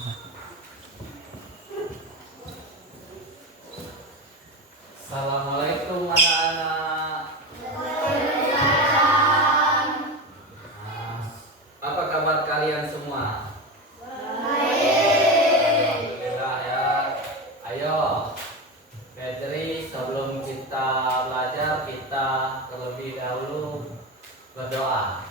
Assalamualaikum anak-anak. Nah, apa kabar kalian semua? Alhamdulillah ya. Ayo, Fedri, sebelum kita belajar, kita terlebih dahulu berdoa.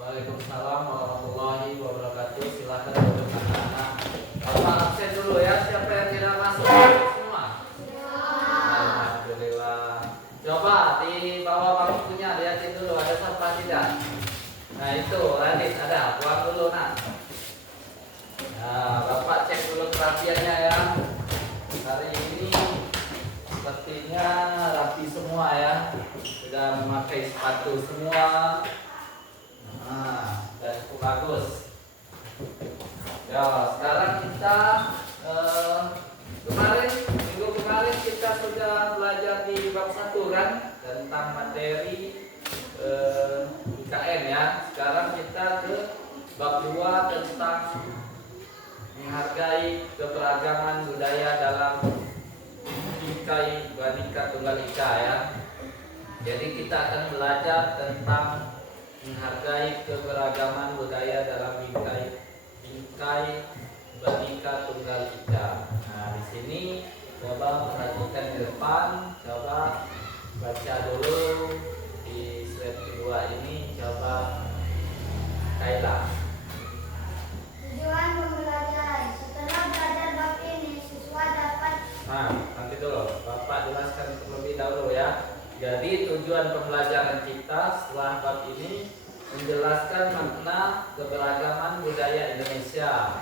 Waalaikumsalam warahmatullahi wabarakatuh. Silakan duduk anak-anak. Bapak absen dulu ya. Siapa yang tidak masuk? Semua. Alhamdulillah. Coba di bawah bangkunya lihatin dulu ada sampah tidak. Nah itu, Radit ada. Buang dulu nak. Nah, Bapak cek dulu kerapiannya ya. Hari ini sepertinya rapi semua ya. Sudah memakai sepatu semua. Nah, dan cukup bagus. Ya, sekarang kita minggu kemarin kita sudah belajar di bab 1 kan tentang materi IKN ya. Sekarang kita ke bab 2 tentang menghargai keberagaman budaya dalam bingkai Bhinneka Tunggal Ika ya. Jadi kita akan belajar tentang menghargai keberagaman budaya dalam bingkai Bhinneka Tunggal Ika. Nah, di sini coba perhatikan di depan, coba baca dulu di slide kedua ini, coba Kayla. Tujuan pembelajaran. Setelah belajar bab ini, siswa dapat. Nah, nanti dulu Bapak jelaskan terlebih dahulu ya. Jadi tujuan pembelajaran kita setelah bab ini menjelaskan makna keberagaman budaya Indonesia.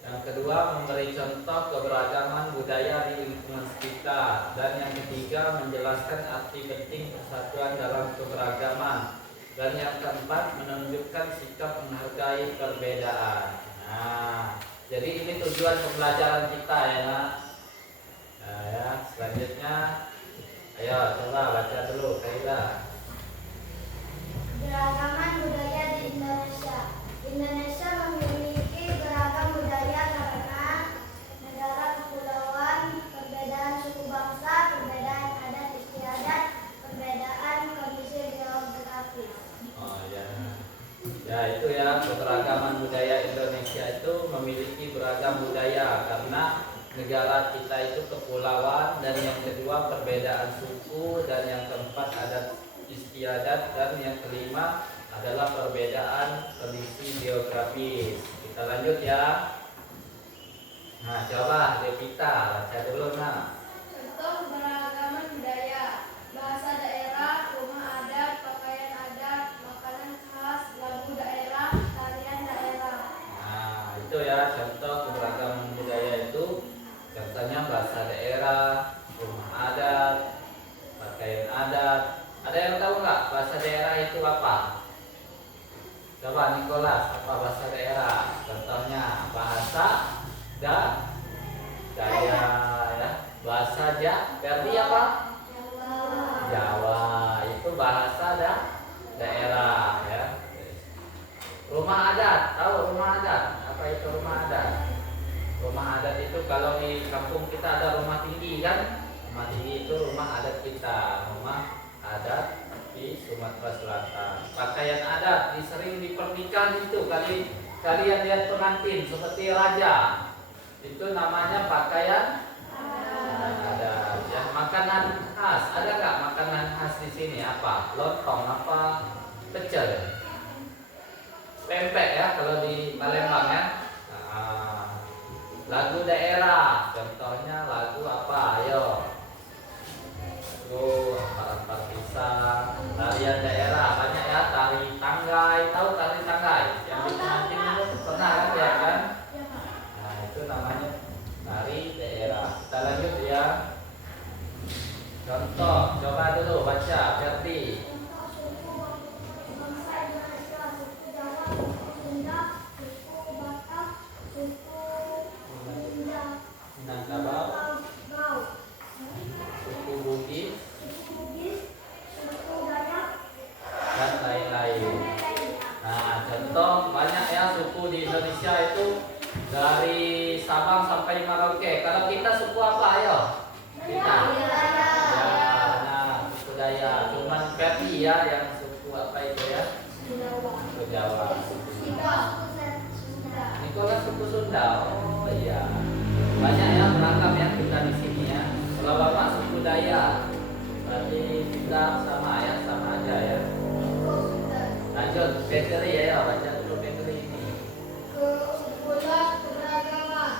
Yang kedua, memberi contoh keberagaman budaya di lingkungan sekitar. Dan yang ketiga, menjelaskan arti penting persatuan dalam keberagaman. Dan yang keempat, menunjukkan sikap menghargai perbedaan. Nah, jadi ini tujuan pembelajaran kita ya nak. Nah ya, selanjutnya ayo coba baca dulu Kayla. Beragaman budaya di Indonesia. Indonesia memiliki beragam budaya karena negara kepulauan, perbedaan suku bangsa, perbedaan adat istiadat, perbedaan kondisi geografis. Oh ya. Ya itu ya, keberagaman budaya Indonesia itu memiliki beragam budaya karena negara kita itu kepulauan, dan yang kedua perbedaan suku, dan yang keempat adat istiadat, dan yang kelima adalah perbedaan kondisi geografis. Kita lanjut ya. Nah coba Devita baca dulu nak. Contoh keberagaman budaya. Bahasa daerah, rumah adat, pakaian adat, makanan khas, lagu daerah, tarian daerah. Nah itu ya contoh keberagaman budaya itu. Contohnya bahasa daerah, rumah adat, pakaian adat. Ada yang tahu nggak bahasa daerah itu apa? Coba Nicholas, apa bahasa daerah? Contohnya bahasa Daya ya. Bahasa Ferdi apa? Jawa. Itu bahasa daerah ya. Rumah adat, tahu rumah adat? Apa itu rumah adat? Rumah adat itu kalau di kampung kita ada rumah tinggi kan? Rumah tinggi itu rumah adat kita, rumah adat di Sumatera Selatan. Pakaian adat sering di pernikahan itu kalian lihat pengantin seperti raja. Itu namanya pakaian adat. Ya, makanan khas. Ada nggak makanan khas di sini? Apa? Lontong apa? Pecel. Pempek ya kalau di Palembang ya. Lagu daerah. Contohnya lagu apa? Ayo. Empat pisang. Tarian daerah banyak ya. Tari tanggai. Tahu tari tanggai? Yang di pengantin itu pernah kan ya kan? Nah itu namanya tari daerah. Kita lanjut ya. Contoh, coba dulu baca Ferdi. Contoh suku bangsa Indonesia, suku Jawa, suku Sunda, suku Batak, suku Minangkabau, Minangkabau, suku Bugis, suku Bugis, suku Dayak, dan lain-lain. Nah, contoh banyak ya suku di Indonesia itu dari Sabang sampai Merauke. Kalau kita suku apa ayo? Kita. Ya, nah, suku Dayak. Cuman Ferdi ya yang suku apa itu ya? Suku Jawa. Nicholas suku Sunda. Oh iya. Banyak ya beragam ya kita di sini ya. Kalau Bapak suku Dayak, berarti kita sama ya, sama aja ya. Lanjut, Petri ya, baca dulu Petri ini. Keunggulan keberagaman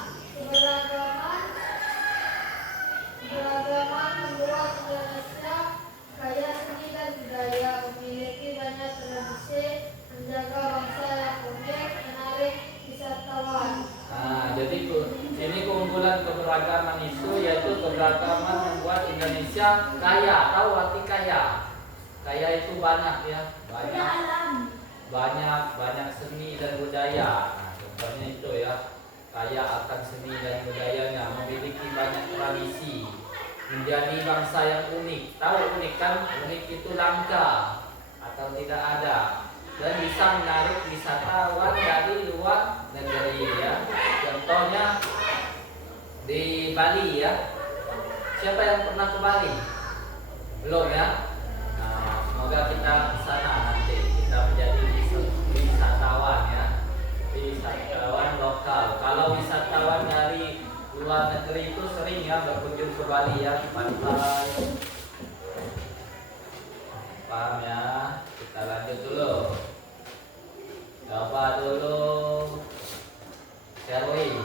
membuat Indonesia kaya seni dan budaya, memiliki banyak tradisi, menjaga bangsa yang unik, menarik wisatawan. Nah, jadi ini keunggulan keberagaman itu yaitu keberagaman membuat Indonesia kaya. Tahu arti kaya? Kaya itu banyak ya, banyak seni dan budaya. Nah, contohnya itu ya, kaya akan seni dan budayanya, memiliki banyak tradisi, menjadi bangsa yang unik. Tahu unik kan? Unik itu langka atau tidak ada, dan bisa menarik wisatawan dari luar negeri ya. Contohnya di Bali ya. Siapa yang pernah ke Bali? Belum ya? Nah, semoga kita ke sana nanti kita menjadi wisatawan ya. Wisatawan lokal. Kalau wisatawan dari luar negeri itu sering ya berkunjung ke Bali ya, pantai. Paham ya? Kita lanjut dulu. Coba dulu Sherwin.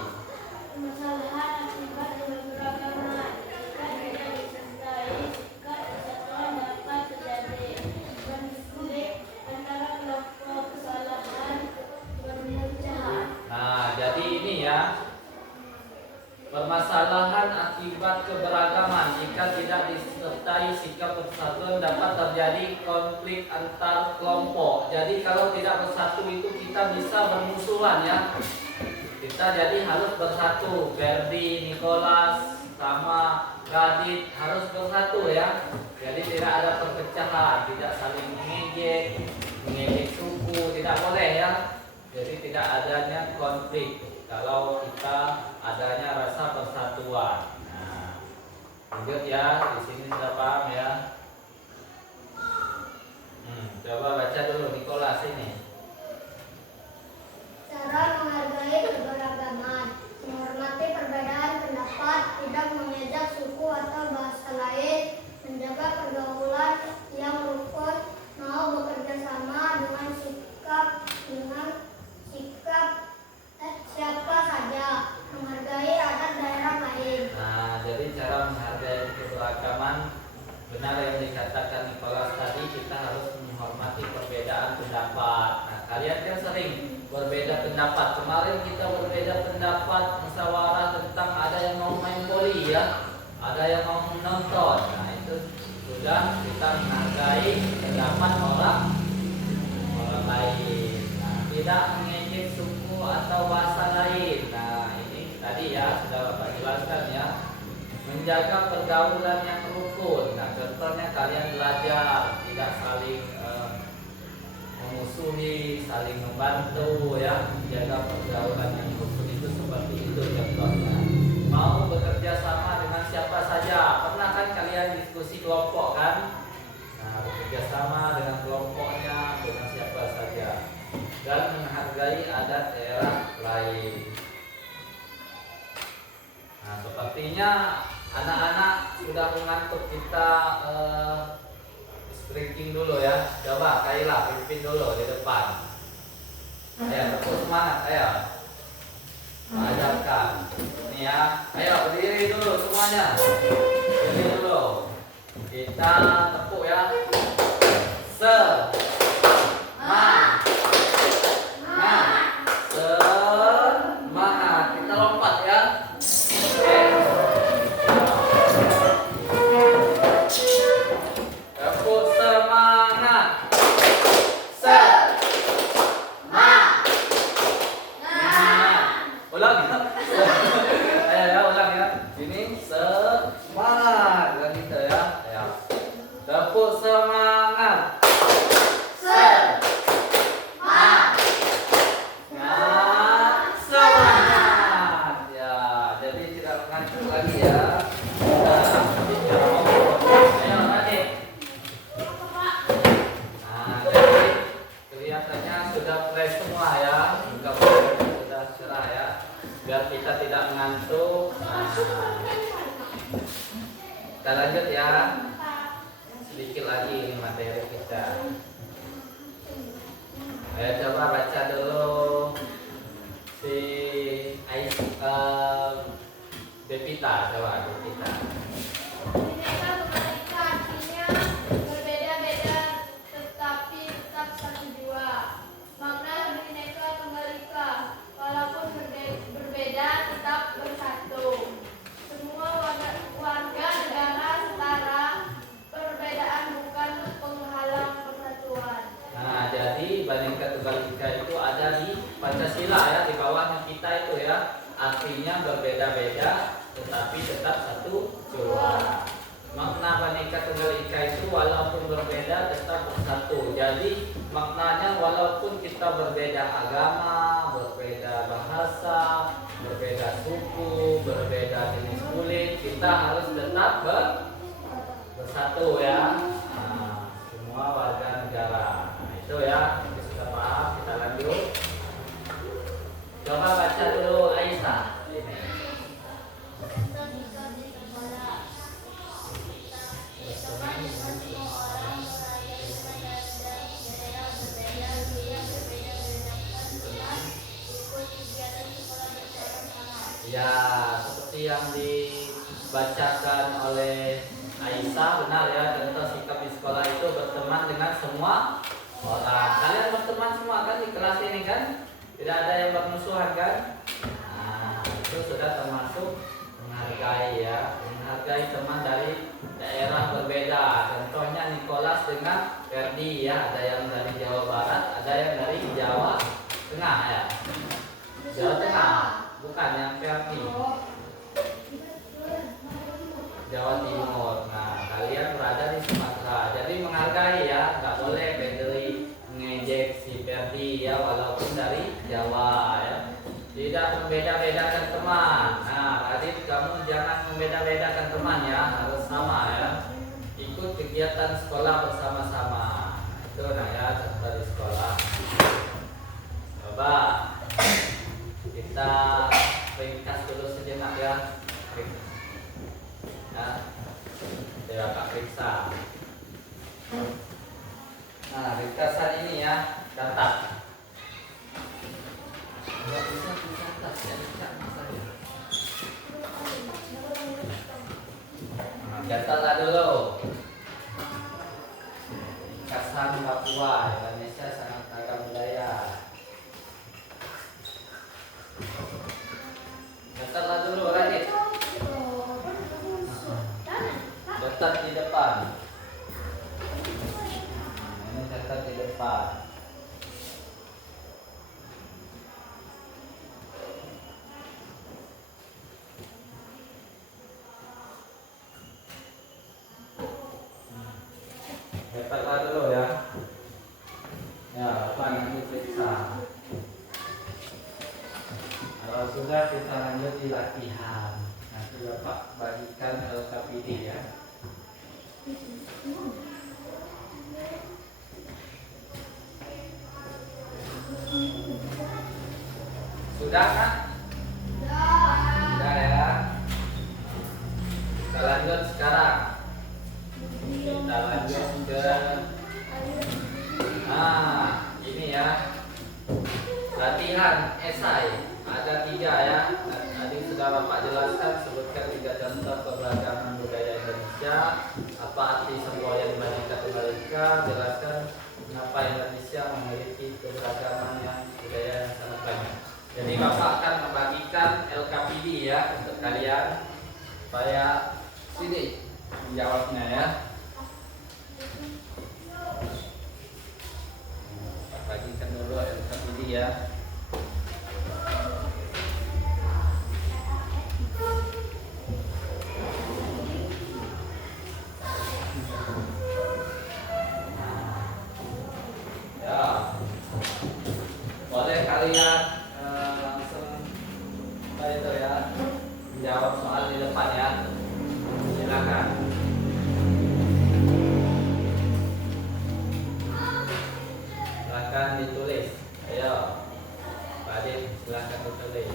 Permasalahan akibat keberagaman jika tidak disertai sikap kesatuan dapat terjadi konflik antara kelompok kesalahan perpecahan. Nah, jadi ini ya permasalahan akibat keberagaman jika tidak disertai sikap persatuan dapat terjadi konflik antar kelompok. Jadi kalau tidak bersatu itu kita bisa bermusuhan ya. Kita jadi harus bersatu. Ferdi, Nicholas, sama Radit harus bersatu ya. Jadi tidak ada perpecahan, tidak saling mengejek suku, tidak boleh ya. Jadi tidak adanya konflik kalau kita adanya rasa persatuan. Nah, lanjut ya, di sini sudah paham ya. Coba baca dulu Nicholas ini. Cara menghargai keberagaman, menghormati perbedaan pendapat, tidak mengejek suku atau bahasa lain, menjaga pergaulan yang rukun, mau bekerja sama dengan siapa saja, menghargai adat daerah lain. Nah, jadi cara menghargai keberagaman benar yang dikatakan Nicholas tadi, kita harus menghormati perbedaan pendapat. berbeda pendapat. Kemarin kita berbeda pendapat musyawarah tentang ada yang mau main voli ya, ada yang mau menonton. Nah itu sudah kita menghargai pendapat orang lain. Nah, tidak mengejek suku atau bahasa lain. Nah ini tadi ya sudah Bapak jelaskan ya. Menjaga pergaulan yang rukun. Nah contohnya kalian belajar tidak saling memusuhi, saling membantu ya, jaga pergaulan yang rukun itu seperti itu contohnya. Mau bekerja sama dengan siapa saja, pernah kan kalian diskusi kelompok kan? Nah bekerja sama dengan kelompoknya, dengan siapa saja, dan menghargai adat daerah lain. Nah sepertinya anak-anak sudah mengantuk, kita stretching dulu ya. Coba Kaila pimpin dulu di depan. Ayo tepuk semangat, ayo. Ajarkan. Nih ya, ayo berdiri dulu semuanya. Berdiri dulu. Kita tepuk ya. Semangat. Semangat. Kita lompat ya. Oke. Tepuk semangat. Ulang ya. Ayo ya, ulang ya. Ini semangat. Ulang gitu ya. Ayo. Tepuk semangat. Semangat. Ya, jadi tidak mengantuk lagi ya. Ayo adik. Nah, jadi kelihatannya sudah fresh semua ya. Muka sudah cerah ya. Biar kita tidak mengantuk. Nah, kita lanjut ya. Sedikit lagi ini materi kita. Ayo coba baca dulu si Bepita, coba Bepita. Bineka Tunggal Ika artinya berbeda-beda tetapi tetap satu jua. Makna Bineka Tunggal Ika, walaupun berbeda tetap bersatu. Semua warga negara setara, perbedaan bukan penghalang persatuan. Nah, jadi Bineka Tunggal Ika itu ada di Pancasila ya, di bawahnya kita itu ya. Artinya berbeda-beda tetapi tetap satu jua. Makna Bineka Tunggal Ika itu walaupun berbeda tetap bersatu. Jadi maknanya walaupun kita berbeda agama, berbeda bahasa, berbeda suku, berbeda jenis kulit, kita harus tetap bersatu ya. Nah, semua warga negara. Nah, itu ya, kita sudah paham. Kita lanjut. Coba baca dulu Aisyah. Ini. Ya, seperti yang dibacakan oleh Aisyah, benar ya. Contoh sikap di sekolah itu berteman dengan semua orang. Kalian berteman semua kan di kelas ini kan? Tidak ada yang bermusuhan kan? Nah, itu sudah termasuk menghargai ya. Menghargai teman dari daerah berbeda. Contohnya Nicholas dengan Ferdi ya. Ada yang dari Jawa Barat, ada yang dari Jawa Tengah ya. Jawa Tengah, bukan yang Ferdi. Jawa Timur. Nah, kalian berada di Sumatera. Jadi menghargai ya, nggak boleh Pedri mengejek si Ferdi ya, walaupun dari Jawa ya. Tidak membeda-bedakan teman. Nah, Radit, kamu jangan membeda-bedakan teman ya, harus sama ya. Ikut kegiatan sekolah bersama-sama. Itu nah ya, contoh di sekolah. Coba kita ringkas dulu sejenak ya. Ya, coba Kak periksa. Nah, ringkasan ini ya, catat. Nggak bisa dicatat ya, dicatat saja. Nah, catatlah dulu. Ringkasan Papua, Indonesia sangat kaya budaya. cepatlah dulu ya. Ya, Bapak nanti periksa. Kalau sudah kita lanjut di latihan. Nanti Bapak bagikan LKPD ya. Sudah kan? Sudah ya. Kita lanjut sekarang. Kita lanjut ke ini ya. Latihan esai. Ada 3 ya. Tadi sudah Bapak jelaskan, sebutkan 3 contoh keberagaman budaya Indonesia. Apa arti semboyan Bhinneka Tunggal Ika? Jelaskan mengapa Indonesia memiliki keberagaman yang budaya yang sangat banyak. Jadi Bapak akan membagikan LKPD ya untuk kalian supaya sini menjawabnya ya. Bagikan dulu LKPD ya. Ya, boleh kalian langsung itu ya menjawab soal di depan ya. Silakan. Silakan ditulis. Ayo, Pak Adit, silakan ditulis.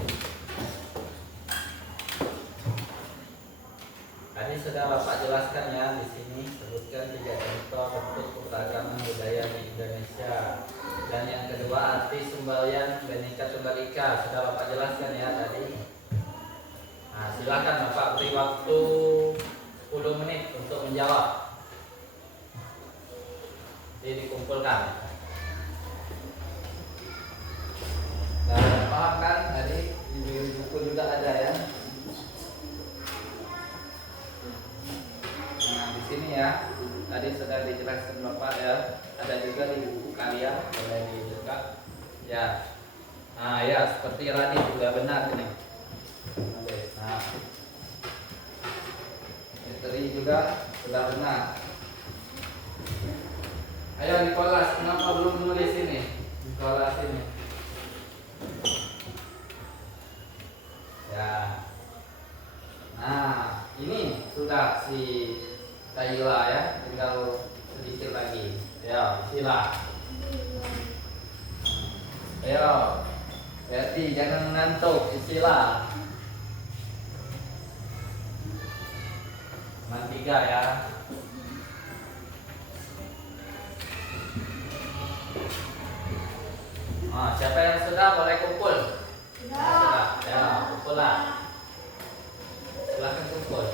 Tadi sudah Bapak jelaskan ya di sini, sebutkan 3 contoh bentuk keberagaman budaya di Indonesia. Dan yang kedua arti semboyan Bhinneka Tunggal Ika sudah Bapak jelaskan ya tadi. Nah, silakan Bapak beri waktu 10 menit untuk menjawab. Jadi dikumpulkan. Nah, paham kan tadi di buku juga ada ya. Nah, di sini ya, tadi sudah dijelaskan Bapak ya. Ada juga di buku kalian, boleh dibuka. Ya. Nah, ya seperti tadi juga benar ini. Nah, tadi juga sudah benar. Ayo Nicholas, kenapa belum nulis ini? Nicholas ini. Ya. Nah, ini sudah si Taila ya, tinggal sedikit lagi. Ya, sila. Ayo, Berarti jangan ngantuk, istilah. Cuma 3 ya. Siapa yang sudah boleh kumpul? Sudah. Ya, kumpul lah. Silakan kumpul.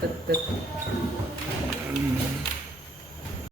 tet.